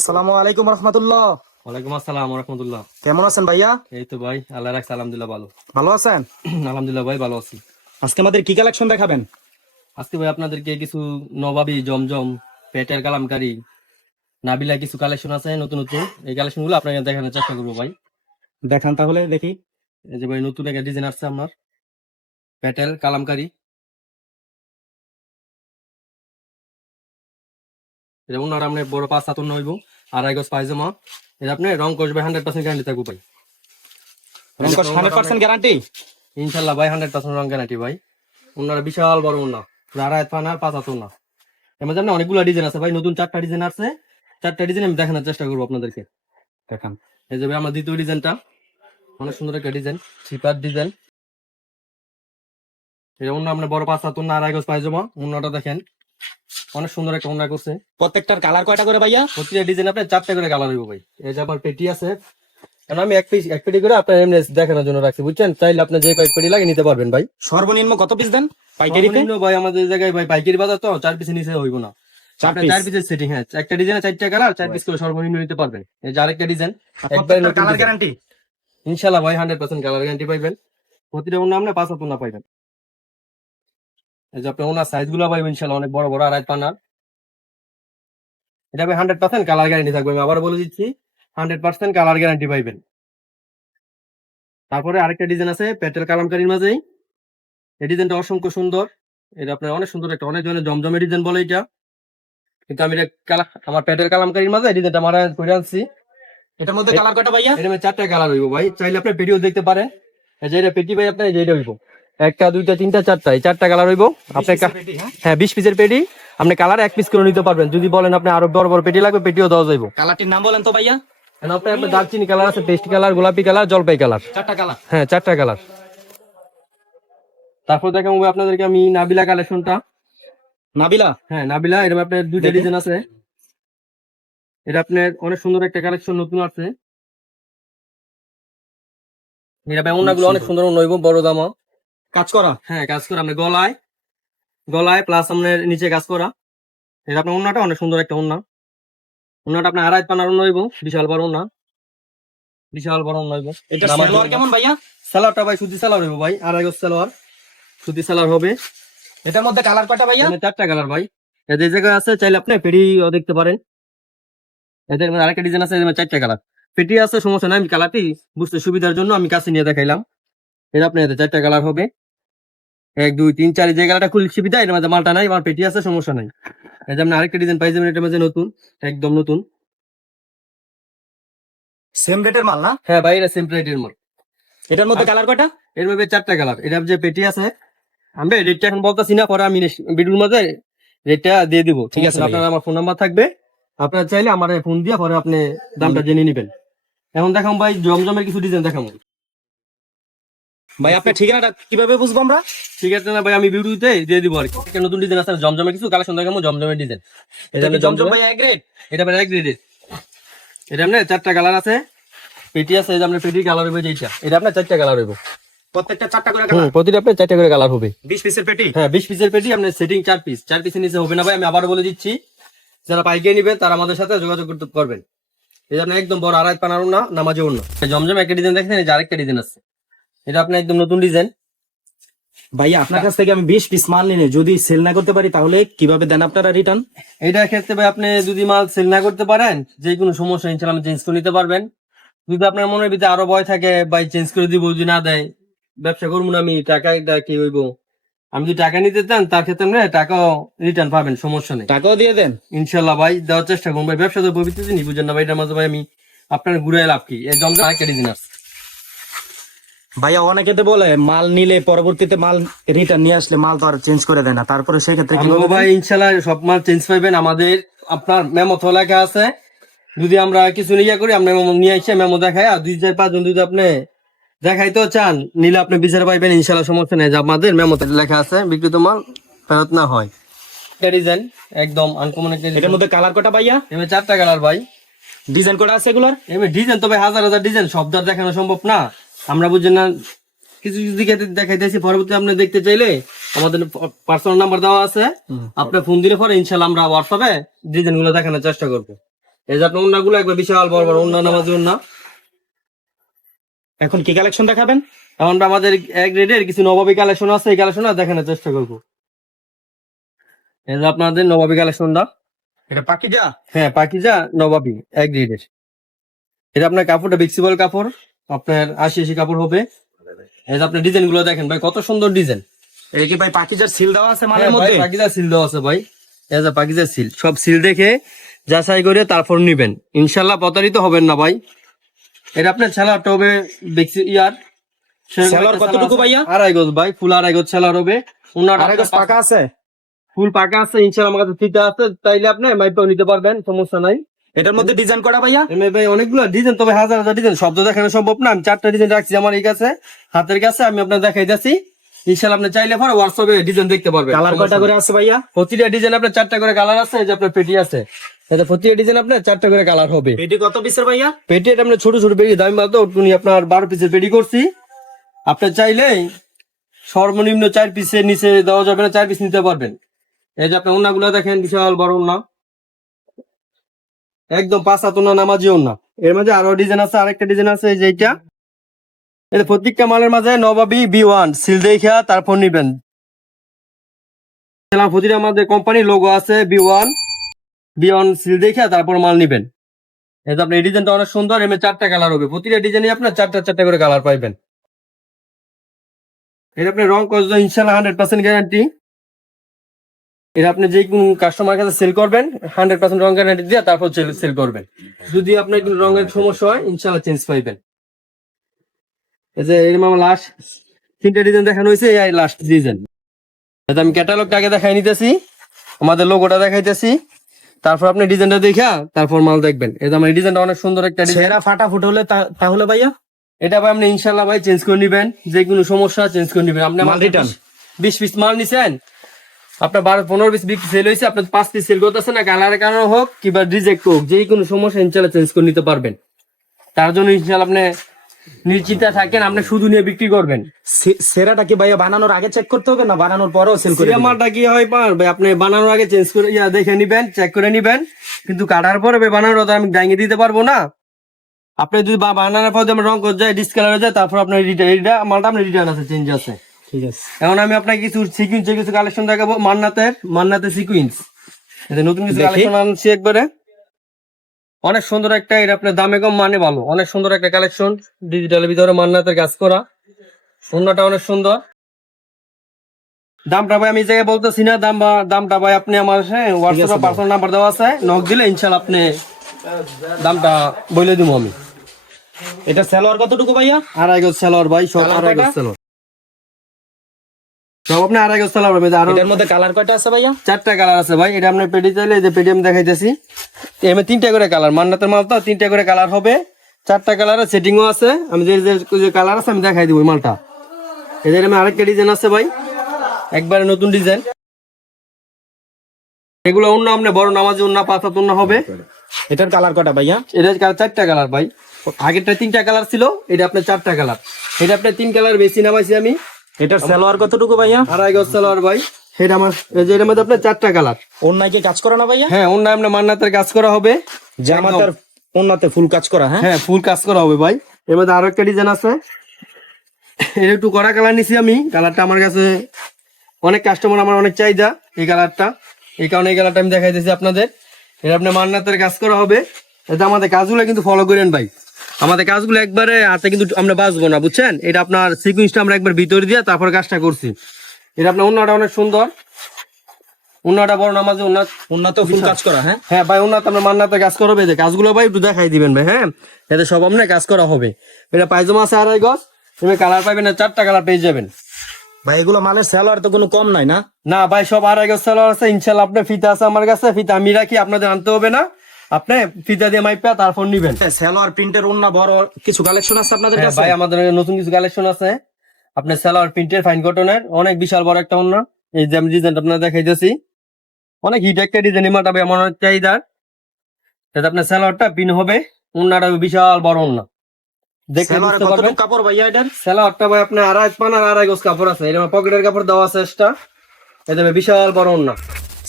আসসালামু আলাইকুম রহমতুল্লাহ। ওয়ালাইকুম আসসালাম রহমতুল্লাহ। কেমন আছেন ভাইয়া? এই তো ভাই আল্লাহ রাখছে আলহামদুলিল্লাহ ভালো। ভালো আছেন? আলহামদুলিল্লাহ ভাই ভালো আছি। আজকে আমাদের কি কালেকশন দেখাবেন? আজকে ভাই আপনাদেরকে কিছু নবাবী জমজম পেটের কালামকারী নাবিলা কিছু কালেকশন আছে নতুন নতুন। এই কালেকশনগুলো আপনাকে দেখানোর চেষ্টা করব ভাই। দেখান তাহলে দেখি। এই যে ভাই নতুন একটা ডিজাইন আসছে আপনার। পেটেল কালামকারী। যেমন আর আপনি বড় পাঁচ সাতন হইব আড়াই গজ পায়জামা। এটা আপনি রং করবে হান্ড্রেড পার্সেন্ট গ্যারান্টি থাকব ভাই। হান্ড্রেড পার্সেন্ট গ্যারান্টি ইনশাল্লাহ ভাই হান্ড্রেড পার্সেন্ট রং গ্যারান্টি ভাই। ওনারা বিশাল বড় ওনা আড়াই ফানার পাঁচ হাত ওনা এর মধ্যে আপনার অনেকগুলো ডিজাইন আছে ভাই নতুন চারটা ডিজাইন আছে চারটা ডিজাইন আমি দেখানোর চেষ্টা করব আপনাদেরকে। দেখান। এই যে ভাই আমার দ্বিতীয় ডিজাইনটা অনেক সুন্দর একটা ডিজাইন থ্রিপার ডিজাইন এটা অন্য আপনার বড় পাঁচ হাত ওনা আড়াই গজ পায়জামা অন্যটা দেখেন। অনেক সুন্দর একটা ওনা করছে। প্রত্যেকটার কালার কয়টা করে ভাইয়া? প্রতিটা ডিজাইন আপনার চারটা করে কালার হইব ভাই। এই যে আমার পেটি আছে কারণ আমি এক পিস এক পেটি করে আপনার এমনি দেখানোর জন্য রাখছি বুঝছেন? চাইলে আপনি যে পেটি লাগে নিতে পারবেন ভাই। সর্বনিম্ন কত পিস দেন? সর্বনিম্ন ভাই আমাদের জায়গায় ভাই পাইকারি বাজার তো চার পিসের নিচে হইব না। চার পিসের সেটিং হ্যাঁ। একটা ডিজাইনে চারটা কালার চার পিস করে সর্বনিম্ন নিতে পারবেন। এই যে আরেকটা ডিজাইন একবারে কালার গ্যারান্টি ইনশাল্লাহ ভাই হান্ড্রেড পার্সেন্ট কালার গ্যারান্টি পাইবেন। প্রতিটা ওনার আপনি পাঁচ হাত ওনা পাইবেন। এই যে আপনি ওনার সাইজগুলো পাইবেন ইনশাল্লাহ অনেক বড় বড় আড়াই পানার। এটা হান্ড্রেড পার্সেন্ট কালার গ্যারান্টি থাকবে। আমি আবার বলে দিচ্ছি হান্ড্রেড পার্সেন্ট কালার গ্যারান্টি পাইবেন। তারপরে আরেকটা ডিজাইন আছে পেটেল কালামকারির মাঝেই। এই ডিজাইনটা অসংখ্য সুন্দর। এটা আপনার অনেক সুন্দর একটা অনেক ধরনের জমজমে ডিজাইন বলে এটা। কিন্তু আমি এটা আমার পেটের কালামকারির মাঝে এই ডিজাইনটা মারা করে আনছি। এটার মধ্যে কালার কয়টা ভাইয়া? এটা চারটা কালার হইব ভাই। চাইলে আপনি পেটিও দেখতে পারেন। এই যে এটা পেটি ভাই আপনার এই যে এটা হইব। একটা দুইটা তিনটা চারটা। এই চারটা কালার হইব। আপনি হ্যাঁ? হ্যাঁ বিশ পিসের পেটি। আপনি কালার এক পিস করে নিতে পারবেন। যদি বলেন আপনি আরও বড় বড় পেটি লাগবে পেটিও দেওয়া যাইব। কালারটির নাম বলেন তো ভাইয়া। আপনার আপনার দারচিনি কালার আছে পেস্ট কালার গোলাপি কালার জলপাই কালার চারটা কালার হ্যাঁ চারটা কালার তারপর দেখাবো আপনাদেরকে আমি নাবিলা কালেকশনটা নাবিলা? হ্যাঁ নাবিলা এরকম আপনার দুইটা। ডিজাইন আছে। এটা আপনার অনেক সুন্দর একটা কালেকশন নতুন আছে। এটা ভাই অনেক সুন্দর। নইব বড় দামা কাজ করা? হ্যাঁ কাজ করা। আপনার গলায় গলায় প্লাস আপনার নিচে কাজ করা। এটা আপনার ওনাটা অনেক সুন্দর একটা ওনা ওনাটা আপনার আড়াই পানার ওনা হইব বিশাল বড় ওনা বিশাল বড় ওনা হইব। এটা সালোয়ার কেমন ভাইয়া? সালোয়ারটা ভাই সুতি সালোয়ার হইব ভাই আড়াই গজ সালোয়ার। সুতি সালোয়ার হবে। এটার মধ্যে কালার কয়টা ভাইয়া? চারটা কালার ভাই। এদের জায়গায় আছে চাইলে আপনি পেটি দেখতে পারেন। এদের মধ্যে আরেকটা ডিজাইন আছে এদের চারটা কালার পেটি আছে সমস্যা নাই আমি কালারটি বুঝতে সুবিধার জন্য আমি কাছে নিয়ে দেখাইলাম। এটা আপনি এদের চারটা কালার হবে। এক দুই তিন চার যে কালারটা খুলে সুবিধা এর মধ্যে মালটা নাই আমার পেটি আছে সমস্যা নাই। এই যে আপনি আরেকটা ডিজাইন পাই যাবেন এটার মধ্যে নতুন একদম নতুন। সেম রেটের মাল না? হ্যাঁ ভাই এটা সিম্পল এর মাল। এটার মধ্যে কালার কয়টা? এর মধ্যে চারটা কালার এটা যে পেটি আছে আমি রেটটা এখন বলতেছি না পরে আমি ভিডিওর মধ্যে রেটটা দিয়ে দিব। ঠিক আছে। আপনার আমার ফোন নাম্বার থাকবে। আপনার চাইলে আমার ফোন দিয়ে পরে আপনি দামটা জেনে নেবেন। এখন দেখাম ভাই জমজমের কিছু ডিজাইন দেখাম ভাই আপনার ঠিকানাটা কীভাবে বুঝব আমরা? ঠিক আছে না ভাই আমি ভিডিওতে দিয়ে দিব আর কি। একটা নতুন ডিজাইন আছে জমজমের কিছু? কালেকশন দেখাবো জমজমের ডিজাইন এটা এটা জমজম ভাই এক রেট এটা ভাই এক গ্রেডের এটা আপনার চারটা কালার আছে। পেটি আছে যে আপনার পেটির কালার হবে যেটা এটা আপনার চারটা কালার হবে। প্রত্যেকটা চারটা করে কালার প্রতিটা আপনার চারটা করে কালার হবে। বিশ পিসের পেটি? হ্যাঁ বিশ পিসের পেটি আপনার সেটিং চার পিস চার পিসের নিচে হবে না ভাই আমি আবার বলে দিচ্ছি। যারা পাইকারি নেবেন তারা আমাদের সাথে যোগাযোগ করতে পারবেন। এই জন্য একদম বড় আড়াই পানার না নামাজে অন্য জমজম একটা ডিজাইন দেখেন এই যে আরেকটা ডিজাইন আছে। এটা আপনার একদম নতুন ডিজাইন ভাইয়া আপনার কাছ থেকে আমি বিশ পিস মাল নিলে যদি সেল না করতে পারি তাহলে কীভাবে দেন আপনারা রিটার্ন এইটার ক্ষেত্রে ভাই আপনি যদি মাল সেল না করতে পারেন যে কোনো সমস্যা ইনশাল্লাহ চেঞ্জ করে নিতে পারবেন। যদি আপনার মনের ভিতরে আরও ভয় থাকে ভাই চেঞ্জ করে দিব যদি না দেয় ব্যবসা করব না আমি টাকা এটা কি হইব? আমি যদি টাকা নিতে চান তার ক্ষেত্রে আপনি টাকাও রিটার্ন পাবেন সমস্যা নেই। টাকাও দিয়ে দেন? ইনশাল্লাহ ভাই দেওয়ার চেষ্টা করুন ভাই ব্যবসা তো পবিত্র জিনিস বুঝেন না ভাই এটার মাঝে ভাই আমি আপনার ঘুরে লাভ কি? এই জমজম আরেকটা ডিজাইন আছে। ভাইয়া অনেকে তো বলে মাল নিলে পরবর্তীতে মাল রিটার্ন নিয়ে আসলে মাল তো আর চেঞ্জ করে দেয় না। তারপরে সেক্ষেত্রে কি ভাই ইনশাল্লাহ সব মাল চেঞ্জ পাইবেন। আমাদের আপনার মেমো তো লেখা আছে। যদি আমরা কিছু নিয়ে করি আমরা মেমো নিয়ে এসে মেমো দেখাই। আর দুই চার পাঁচজন যদি আপনি দেখাইতেও চান নিলে আপনি বিচার পাইবেন ইনশাল্লাহ সমস্যা নেই। আমাদের মেমোতে লেখা আছে বিক্রিত মাল ফেরত না হয়। এটা ডিজাইন একদম আনকমন একটা এটার ডিজাইন মধ্যে কালার কটা ভাইয়া? এমনি চারটা কালার ভাই। ডিজাইন কটা আছে এগুলার? এমনি ডিজাইন তবে হাজার হাজার ডিজাইন সব দেখানো সম্ভব না। আমরা বুঝছেন না কিছু কিছু দিকে দেখাইতেছি পরবর্তী আপনি দেখতে চাইলে আমাদের পার্সোনাল নাম্বার দেওয়া আছে। আপনি ফোন দিলে পরে ইনশাল্লাহ আমরা হোয়াটসঅ্যাপে ডিজাইনগুলো দেখানোর চেষ্টা করব। এই যে আপনার উন্নাগুলো একবার বিশাল বড় বড় উন্না নামাজি উন্না এখন কি কালেকশন দেখাবেন? এখন আমাদের এক রেডের কিছু নবাবী কালেকশন আছে এই কালেকশন দেখানোর চেষ্টা করব। এই যে আপনাদের নবাবী কালেকশনটা এটা পাকিজা? হ্যাঁ পাকিজা নবাবী এক রেডের এটা আপনার কাপড়টা বিক্সিবল কাপড়। আপনার আশি আশি কাপড় হবে। এই যে আপনার ডিজাইনগুলো দেখেন ভাই কত সুন্দর ডিজাইন। এটা কি ভাই পাকিজার সিল দেওয়া আছে মালের হ্যাঁ মধ্যে? পাকিজা সিল দেওয়া আছে ভাই। এই যে পাকিজা সিল সব সিল দেখে যাচাই করে তারপর নিবেন। ইনশাল্লাহ প্রতারিত হবেন না ভাই। এটা আপনার ছেলারটা হবে বেক্সি ইয়ার। সেলার কতটুকু ভাইয়া? আড়াই গজ ভাই ফুল আড়াই গজ ছেলার হবে। উনার আর এটা পাকা আছে? ফুল পাকা আছে ইনশাল্লাহ আমার কাছে ফিতা আছে। তাইলে আপনি মাইপেও নিতে পারবেন সমস্যা নাই। এটার মধ্যে ডিজাইন করা ভাইয়া? এমনি ভাই অনেকগুলো ডিজাইন তবে হাজার হাজার ডিজাইন শব্দ দেখানো সম্ভব না। আমি চারটা ডিজাইন রাখছি আমার এই কাছে হাতের কাছে আমি আপনার দেখাই যাচ্ছি ইনশাল্লাহ আপনি চাইলে পরে হোয়াটসঅ্যাপে ডিজাইন দেখতে পারবেন। কালার কয়টা করে আছে ভাইয়া? প্রতিটা ডিজাইন আপনার চারটা করে কালার আছে এই যে আপনার পেটি আছে। এটা প্রতিটা ডিজাইন আপনার চারটা করে কালার হবে। এটি কত পিসের ভাইয়া? পেটি এটা আপনার ছোট ছোট পেটি দামি মাল তো উনি আপনার বারো পিসের পেটি করছি। আপনি চাইলে সর্বনিম্ন চার পিসের নিচে দেওয়া যাবে না চার পিস নিতে পারবেন। এই যে আপনার ওনাগুলো দেখেন বিশাল বড় ওনা একদম পাঁচ হাত ওনা নামাজি না এর মাঝে আরও ডিজাইন আছে, আরেকটা ডিজাইন আছে, এই এইটা। এটা প্রত্যেকটা মালের মাঝে নবাবি বি ওয়ান সিল দেখা তারপর নিবেন। প্রতিটা আমাদের কোম্পানির লোগো আছে B one B one seal দেখা তারপর মাল নিবেন। যে আপনার ডিজাইনটা অনেক সুন্দর, এমনি চারটা কালার হবে। প্রতিটা ডিজাইনে আপনার চারটা চারটা করে কালার পাইবেন। এটা আপনি রং কস ইনশাল্লাহ হান্ড্রেড পার্সেন্ট গ্যারান্টি এটা আপনি যে কোন কাস্টমার কাছে সেল করবেন হান্ড্রেড পার্সেন্ট রং গ্যারান্টি দিয়ে তারপর সেল করবেন। যদি আপনার কোনো রঙের সমস্যা হয় ইনশাল্লাহ চেঞ্জ পাইবেন। এই যে এরকম আমার লাস্ট তিনটা ডিজাইন দেখানো হয়েছে এই লাস্ট ডিজাইন এটা আমি ক্যাটালগটা আগে দেখাই নিতেছি আমাদের লোগোটা দেখাইতেছি। তারপর আপনি ডিজাইনটা দেখা তারপর মাল দেখবেন। এটা আমার ডিজাইনটা অনেক সুন্দর একটা ডিজাইন ফাটা ফুট হলে তাহলে ভাইয়া? এটা ভাই আপনি ইনশাল্লাহ ভাই চেঞ্জ করে নিবেন। যে কোনো সমস্যা চেঞ্জ করে নিবেন। আপনি মাল রিটার্ন বিশ পিস মাল নিছেন আপনার বারো পনেরো পিস বিক্রি সেল হয়েছে আপনার পাঁচ পিস সেল করতেছে না কালারের কারণে হোক কিংবা রিজেক্ট হোক যে কোনো সমস্যা ইনশাল্লাহ চেঞ্জ করে নিতে পারবেন। তার জন্য ইনশাল্লাহ আপনি নিশ্চিন্তা থাকেন আপনি শুধু নিয়ে বিক্রি করবেন। সেরাটা কি ভাইয়া বানানোর আগে চেক করতে হবে না বানানোর পরেও সেল করে সিরিয়া মালটা কি হয় পার ভাই আপনি বানানোর আগে চেঞ্জ করে ইয়া দেখে নিবেন চেক করে নিবেন। কিন্তু কাটার পরে ভাই বানানোর তো আমি ডাইঙে দিতে পারব না। আপনি যদি বানানোর পর যদি রং করে যায় ডিসকালার হয়ে যায় তারপর আপনার রিটার্ন এটা মালটা আপনার রিটার্ন আছে চেঞ্জ আছে। ঠিক আছে। এখন আমি আপনাকে কিছু সিকুয়েন্সের কিছু কালেকশন দেখাবো মান্নাতের মান্নাতের সিকুয়েন্স এটা নতুন কিছু কালেকশন আনছি একবারে। অনেক সুন্দর একটা এটা আপনার দামে কম মানে ভালো। অনেক সুন্দর একটা কালেকশন ডিজিটালের ভিতরে মান্নাতের কাজ করা। অন্যটা অনেক সুন্দর। দামটা ভাই আমি জায়গায় বলতেছি না দাম বা দামটা ভাই আপনি আমার হ্যাঁ হোয়াটসঅ্যাপে পার্সোনাল নাম্বার দেওয়া আছে নক দিলে ইনশাল্লাহ আপনি দামটা বলে দিব আমি। এটা সেলোয়ার কতটুকু ভাইয়া? আড়াই গজ সেলর ভাই সব আড়াই গজ কয়টা? সব আপনি আড়াই গজ সেলর হবে আরও এটার মধ্যে কালার কয়টা আছে ভাইয়া? চারটা কালার আছে ভাই। এটা পেটি চাইলে এই যে পেটি আমি দেখাইতেছি এমনি তিনটা করে কালার মান্নাতের মাল তো তিনটা করে কালার হবে। চারটা কালারের সেটিংও আছে। আমি যে যে কালার আছে আমি দেখাই দিব মালটা। এদের আমি আরেকটা ডিজাইন আছে ভাই। একবারে নতুন ডিজাইন এগুলো অন্য আপনি বড় নামাজে অন্য পাতা অন্য হবে। এটার কালার কয়টা ভাইয়া? এটা চারটা কালার ভাই। আগেরটা তিনটা কালার ছিল এটা আপনার চারটা কালার এটা আপনার তিন কালার বেশি নামাইছি আমি। এটার সেলোয়ার কতটুকু ভাইয়া? আড়াই গজ সালোয়ার ভাই। এটা আমার এই যে এটার মধ্যে আপনার চারটা কালার। অন্যায় কি কাজ করা না ভাইয়া? হ্যাঁ অন্য আপনার মান্নাতের কাজ করা হবে। জামাতার অন্যতে ফুল কাজ করা হ্যাঁ? হ্যাঁ ফুল কাজ করা হবে ভাই। এর মধ্যে আরও একটা ডিজাইন আছে। এটা একটু কড়া কালার নিছি আমি। কালারটা আমার কাছে অনেক কাস্টমার আমার অনেক চাহিদা এই কালারটা। এই কারণে এই কালারটা আমি দেখাইতেছি আপনাদের। এটা আপনার মান্নাতের কাজ করা হবে। এটা আমাদের কাজগুলো কিন্তু ফলো করেন ভাই। আমাদের কাজগুলো একবারে হাতে কিন্তু আমরা বাঁচবো না বুঝছেন? এটা আপনার সিকুয়েন্সটা আমরা একবার ভিতরে দিয়ে তারপর কাজটা করছি। এটা আপনার অন্যটা অনেক সুন্দর। অন্যটা বড় নামাজে অন্য উন্নত ফুল কাজ করা হ্যাঁ? হ্যাঁ ভাই ওনার আপনার মান্নাতে কাজ করবে যে কাজগুলো ভাই একটু দেখাই দিবেন ভাই হ্যাঁ? এতে সব আপনার কাজ করা হবে। এটা পায়জামা আছে আড়াই গজ। তুমি কালার না চারটা কালার পেয়ে যাবেন। ভাই এগুলো মালের তো কোনো কম নাই না? না ভাই সব আড়াই গজ সালোয়ার আছে। ইনশাল্লাহ আপনার ফিতা আছে আমার কাছে। ফিতা আমি রাখি আপনাদের আনতে হবে না। আপনি ফিতা দিয়ে মাইপা তারপর নিবেন। সেলোয়ার প্রিন্টের অন্য বড় কিছু কালেকশন আছে আপনাদের হ্যাঁ, কাছে? ভাই আমাদের নতুন কিছু কালেকশন আছে। আপনার সালোয়ার প্রিন্টের ফাইন কটনের অনেক বিশাল বড় একটা অন্য এই যে আমি আপনার দেখাইতেছি। অনেক হিট একটা ডিজাইন এমাটা ভাই আমার অনেক চাহিদার যাতে আপনার সালোয়ারটা পিন হবে। অন্যটা বিশাল বড় অন্য দেখে বুঝতে পারবেন। কাপড় সালোয়ারটা ভাই আপনার আড়াই পান আর আড়াই গোজ কাপড় আছে। এটা পকেটের কাপড় দেওয়া আছে এক্সট্রা এটা বিশাল বড় অন্য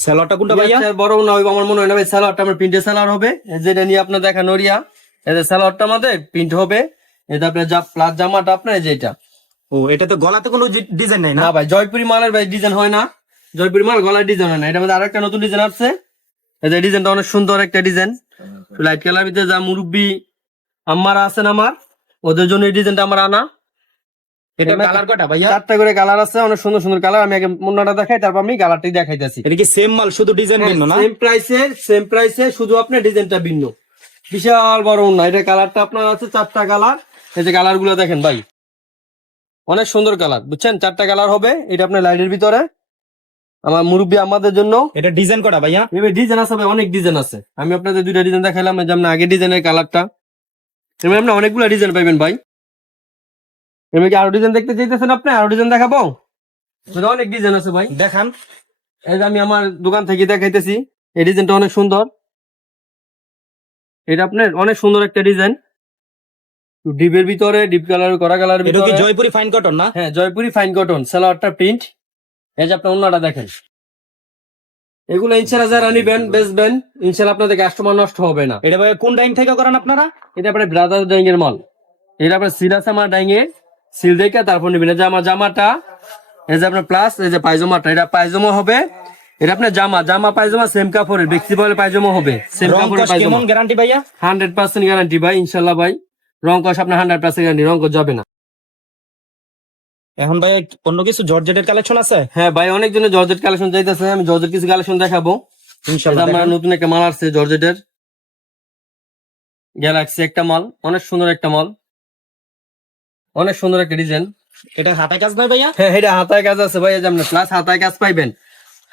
স্যালোয়ারটা কোনটা ভাইয়া? বড় না হইব আমার মনে হয় না ভাই আমার হবে। যেটা নিয়ে আপনার দেখা নড়িয়া এদের স্যালাডটা আমাদের প্রিন্ট হবে। এটা আপনার যা প্লাস জামাটা আপনার এই যেটা ও এটা তো গলাতে কোনো ডিজাইন নাই না? ভাই জয়পুরি মালের ভাই ডিজাইন হয় না। জয়পুরি মাল গলার ডিজাইন হয় না। এটা মধ্যে আরেকটা নতুন ডিজাইন আসছে। এই ডিজাইনটা অনেক সুন্দর একটা ডিজাইন। লাইট কালার ভিতরে যা মুরব্বি আমার আছেন আমার ওদের জন্য এই ডিজাইনটা আমার আনা। এটা কালার ভাইয়া? চারটা করে কালার আছে অনেক সুন্দর সুন্দর কালার আমি আগে মুন্নাটা দেখাই তারপর আমি কালারটি দেখাইতেছি। এটা কি সেম মাল শুধু ডিজাইন ভিন্ন না? সেম প্রাইসে সেম প্রাইসে শুধু আপনার ডিজাইনটা ভিন্ন। বিশাল বড় না এটা কালারটা আপনার আছে চারটা কালার এই যে কালারগুলো দেখেন ভাই। অনেক সুন্দর কালার বুঝছেন? চারটা কালার হবে এটা আপনার লাইটের ভিতরে। আমার মুরব্বী আমাদের জন্য। এটা ডিজাইন কটা ভাইয়া? এবার ডিজাইন আছে ভাই অনেক ডিজাইন আছে। আমি আপনাদের দুইটা ডিজাইন দেখাইলাম এই যেমন আগে ডিজাইনের কালারটা এবার আপনি অনেকগুলো ডিজাইন পাইবেন ভাই। এবার কি আরও ডিজাইন দেখতে চাইতেছেন আপনি? আরও ডিজাইন দেখাবো? অনেক ডিজাইন আছে ভাই। দেখান। এই যে আমি আমার দোকান থেকে দেখাইতেছি এই ডিজাইনটা অনেক সুন্দর। এটা আপনার অনেক সুন্দর একটা ডিজাইন ডিপের ভিতরে ডিপ কালার করা কালার এটা কি জয়পুরি ফাইন কটন না? হ্যাঁ জয়পুরি ফাইন কটন সালোয়ারটা প্রিন্ট এই যে আপনার অন্যটা দেখেন। এগুলো ইনশাল্লাহ যারা নিবেন বেচবেন ইনশাল্লাহ আপনাদের কাস্টমার নষ্ট হবে না। এটা ভাইয়া কোন ডাইং থেকে করেন আপনারা? এটা আপনার ব্রাদার ডাইং এর মাল। এটা আপনার আমার ডাইং এ সিল দেখে তারপর নেবেন। এই যে আমার জামাটা এই যে আপনার প্লাস এই যে পায়জামাটা এটা পায়জামা হবে। এটা আপনার জামা জামা পায়জামা সেম কাপড়ের। ব্যক্তি বলে পায়জামা হবে। সেম কাপড়ের পায়জামা কেমন গ্যারান্টি ভাইয়া? হান্ড্রেড পার্সেন্ট গ্যারান্টি ভাই ইনশাল্লাহ ভাই। রং কষ আপনার হান্ড্রেড পার্সেন্ট গ্যারান্টি রং কষ যাবে না। এখন ভাইয়া অন্য কিছু জর্জেটের কালেকশন আছে? হ্যাঁ ভাই অনেক জনের জর্জেট কালেকশন চাইতেছে আমি জর্জেট কিছু কালেকশন দেখাবো। ইনশাআল্লাহ আমার নতুন একটা মাল আসছে জর্জেটের। গ্যালাক্সি একটা মাল অনেক সুন্দর একটা মাল। অনেক সুন্দর একটা ডিজাইন এটা হাতে কাজ নয় ভাইয়া? হ্যাঁ এটা হাতায় কাজ আছে ভাইয়া এই যে আপনি প্লাস হাতায় কাজ পাইবেন।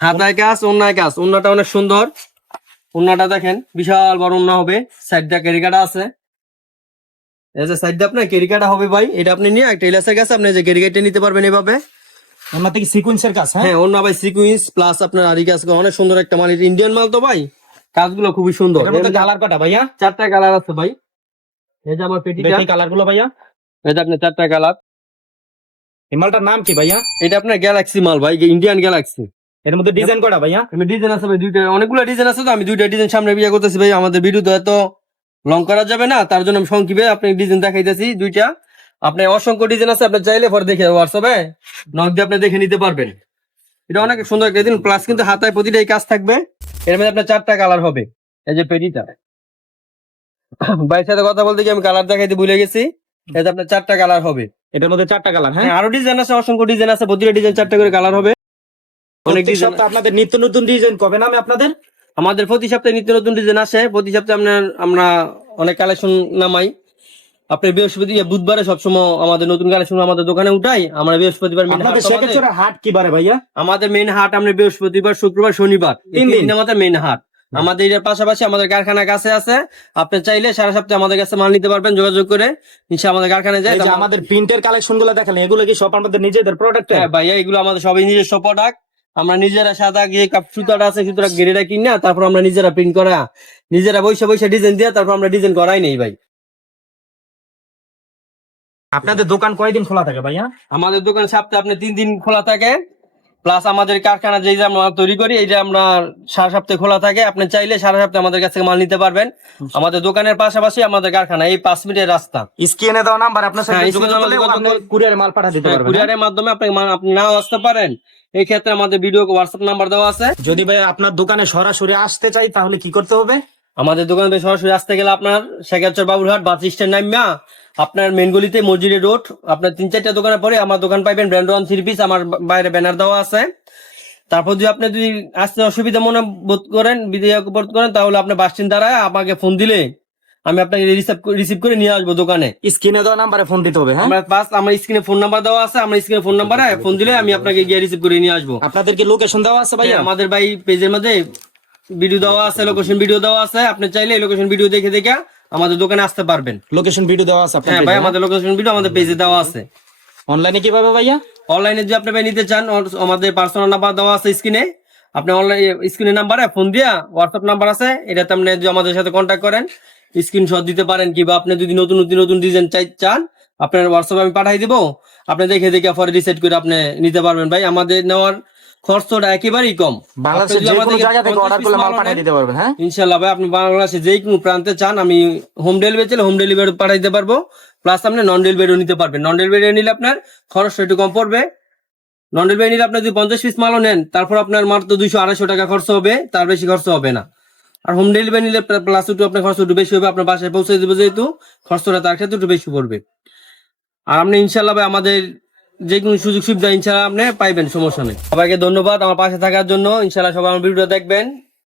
হাতায় কাজ অন্যায় কাজ। অন্যটা অনেক সুন্দর। অন্যটা দেখেন বিশাল বড় অন্য হবে। সাইডটা কেরিকাটা আছে। এই যে সাইডটা আপনার কেরিকাটা হবে ভাই এটা আপনি নিয়ে একটা ইলাসের কাছে আপনি যে কেরিকাটা নিতে পারবেন এভাবে। ওনার থেকে সিকুয়েন্সের কাজ হ্যাঁ? হ্যাঁ অন্য ভাই সিকুইন্স প্লাস আপনার আরি কাজ অনেক সুন্দর একটা মাল ইন্ডিয়ান মাল তো ভাই। কাজগুলো খুবই সুন্দর। কালার কটা ভাইয়া? চারটা কালার আছে ভাই। এই যে আমার পেটিটা। কালারগুলো ভাইয়া। যে আপনার চারটা কালার। এই মালটার নাম কি ভাইয়া? এটা আপনার গ্যালাক্সি মাল ভাই ইন্ডিয়ান গ্যালাক্সি এর মধ্যে ডিজাইন কটা ভাইয়া? আমি ডিজাইন আছে ভাই দুইটা অনেকগুলো ডিজাইন আছে তো আমি দুইটা ডিজাইন সামনে বিয়ে করতেছি ভাই আমাদের ভিডিও তো এত লং করা যাবে না তার জন্য আমি সংক্ষেপে আপনি ডিজাইন দেখাইতেছি দুইটা। আপনি অসংখ্য ডিজাইন আছে আপনি চাইলে পরে দেখে হোয়াটসঅ্যাপে নক দিয়ে আপনি দেখে নিতে পারবেন। এটা অনেক সুন্দর একটা প্লাস কিন্তু হাতায় প্রতিটা কাজ থাকবে। এর মধ্যে আপনার চারটা কালার হবে এই যে পেটিটা। ভাইয়ের সাথে কথা বলতে গিয়ে আমি কালার দেখাইতে ভুলে গেছি। যে আপনার চারটা কালার হবে। এটার মধ্যে চারটা কালার হ্যাঁ? হ্যাঁ আরও ডিজাইন আছে অসংখ্য ডিজাইন আছে প্রতিটা ডিজাইন চারটা করে কালার হবে। অনেক ডিজাইন আপনাদের নিত্য নতুন ডিজাইন কবে নামে আপনাদের? আমাদের প্রতি সপ্তাহে নিত্য নতুন ডিজাইন আসে। প্রতি সপ্তাহে আপনার আমরা অনেক কালেকশন নামাই। আপনি বৃহস্পতি বুধবারে সবসময় আমাদের নতুন কালেকশন আমাদের দোকানে উঠাই। আমরা বৃহস্পতিবার হাট কি বারে ভাইয়া? আমাদের মেন হাট আমরা বৃহস্পতিবার শুক্রবার শনিবার। তিন। দিন? আমাদের মেন হাট। আমাদের এটার পাশাপাশি আমাদের কারখানা কাছে আছে। আপনি চাইলে সারা সপ্তাহে আমাদের কাছে মাল নিতে পারবেন যোগাযোগ করে নিশ্চয় আমাদের কারখানায় যায় আমাদের প্রিন্টের কালেকশনগুলো দেখালেন এগুলো কি সব আমাদের নিজেদের প্রোডাক্ট হ্যাঁ ভাইয়া এগুলো আমাদের সবাই নিজস্ব প্রোডাক্ট আমরা নিজেরা সাদা গিয়ে কাপ সুতাটা আছে সুতরাং গেড়েটা কিনা তারপর আমরা নিজেরা প্রিন্ট করা নিজেরা বৈশা বৈশা ডিজাইন দিয়া তারপর আমরা ডিজাইন করাই নেই ভাই। আপনাদের দোকান কয়দিন খোলা থাকে ভাইয়া? আমাদের দোকান সপ্তাহে আপনি তিন দিন খোলা থাকে। প্লাস আমাদের কারখানা যেই যে আমরা তৈরি করি এই যে আমরা সারা সপ্তাহে খোলা থাকে আপনি চাইলে সারা সপ্তাহে আমাদের কাছ থেকে মাল নিতে পারবেন। আমাদের দোকানের পাশাপাশি আমাদের কারখানা এই পাঁচ মিনিটের রাস্তা। স্ক্রিনে দেওয়া নাম্বার আপনার সাথে হ্যাঁ, যোগাযোগ করলে কুরিয়ারে মাল পাঠাতে দিতে পারবেন হ্যাঁ? কুরিয়ারের মাধ্যমে আপনি আপনি নাও আসতে পারেন। এই ক্ষেত্রে আমাদের ভিডিও হোয়াটসঅ্যাপ নাম্বার দেওয়া আছে। যদি ভাই আপনার দোকানে সরাসরি আসতে চাই তাহলে কি করতে হবে? আমাদের দোকান থেকে সরাসরি আসতে গেলে আপনার শেখাচর বাবুরহাট বাস স্ট্যান্ড নামিয়া আপনার মেন গলিতে মসজিদের রোড আপনার তিন চারটা দোকানের পরে আমার দোকান পাইবেন ব্র্যান্ড ওয়ান থ্রি পিস আমার বাইরে ব্যানার দেওয়া আছে। তারপর যদি আপনি যদি আসতে অসুবিধা মনে বোধ করেন বোধ করেন তাহলে আপনি বাস স্ট্যান্ড দ্বারা আমাকে ফোন দিলে আমি আপনাকে রিসিভ রিসিভ করে নিয়ে আসব দোকানে। স্ক্রিনে দেওয়া নাম্বারে ফোন দিতে হবে হ্যাঁ? আমরা পাস আমার স্ক্রিনে ফোন নাম্বার দেওয়া আছে আমার স্ক্রিনে ফোন নাম্বারে ফোন দিলে আমি আপনাকে গিয়ে রিসিভ করে নিয়ে আসব। আপনাদেরকে লোকেশন দেওয়া আছে ভাইয়া? ভাইয়া আমাদের ভাই পেজের মধ্যে ভিডিও দেওয়া আছে লোকেশন ভিডিও দেওয়া আছে। আপনি চাইলে এই লোকেশন ভিডিও দেখে দেখে আমাদের দোকানে আসতে পারবেন। লোকেশন ভিডিও দেওয়া আছে হ্যাঁ ভাই আমাদের লোকেশন ভিডিও আমাদের পেজে দেওয়া আছে। অনলাইনে কীভাবে ভাইয়া? অনলাইনে যদি আপনি ভাই নিতে চান আমাদের পার্সোনাল নাম্বার দেওয়া আছে স্ক্রিনে আপনি অনলাইন স্ক্রিনের নাম্বারে ফোন দিয়া হোয়াটসঅ্যাপ নাম্বার আছে এটাতে আপনি যদি আমাদের সাথে কন্ট্যাক্ট করেন স্ক্রিনশট দিতে পারেন কিংবা আপনি যদি নতুন নতুন নতুন ডিজাইন চাই চান আপনার হোয়াটসঅ্যাপে আমি পাঠাই দিব। আপনি দেখে দেখে পরে রিসেট করে আপনি নিতে পারবেন ভাই। আমাদের নেওয়ার খরচটা একেবারেই কম। বাংলাদেশের আপনি যে কোনো জায়গা থেকে অর্ডার করলে মাল পাঠিয়ে দিতে পারবেন হ্যাঁ? ইনশাল্লাহ ভাই আপনি বাংলাদেশে যেই কোনো প্রান্তে চান আমি হোম ডেলিভারি চাইলে হোম ডেলিভারি পাঠাইতে পারব। প্লাস আপনি নন ডেলিভারিও নিতে পারবেন। নন ডেলিভারি নিলে আপনার খরচটা একটু কম পড়বে। নন ডেলিভারি নিলে আপনি যদি পঞ্চাশ পিস মালও নেন তারপর আপনার মাত্র দুইশো আড়াইশো টাকা খরচ হবে তার বেশি খরচ হবে না। আর হোম ডেলিভারি নিলে প্লাস একটু আপনার খরচ একটু বেশি হবে আপনার বাসায় পৌঁছে দেবে যেহেতু খরচটা তার ক্ষেত্রে একটু বেশি পড়বে। আর আপনি ইনশাল্লাহ ভাই আমাদের যে কোনো সুযোগ সুবিধা ইনশাল্লাহ আপনি পাইবেন, সমস্যা নেই। সবাইকে ধন্যবাদ আমার পাশে থাকার জন্য। ইনশাল্লাহ সবাই আমার ভিডিও দেখবেন।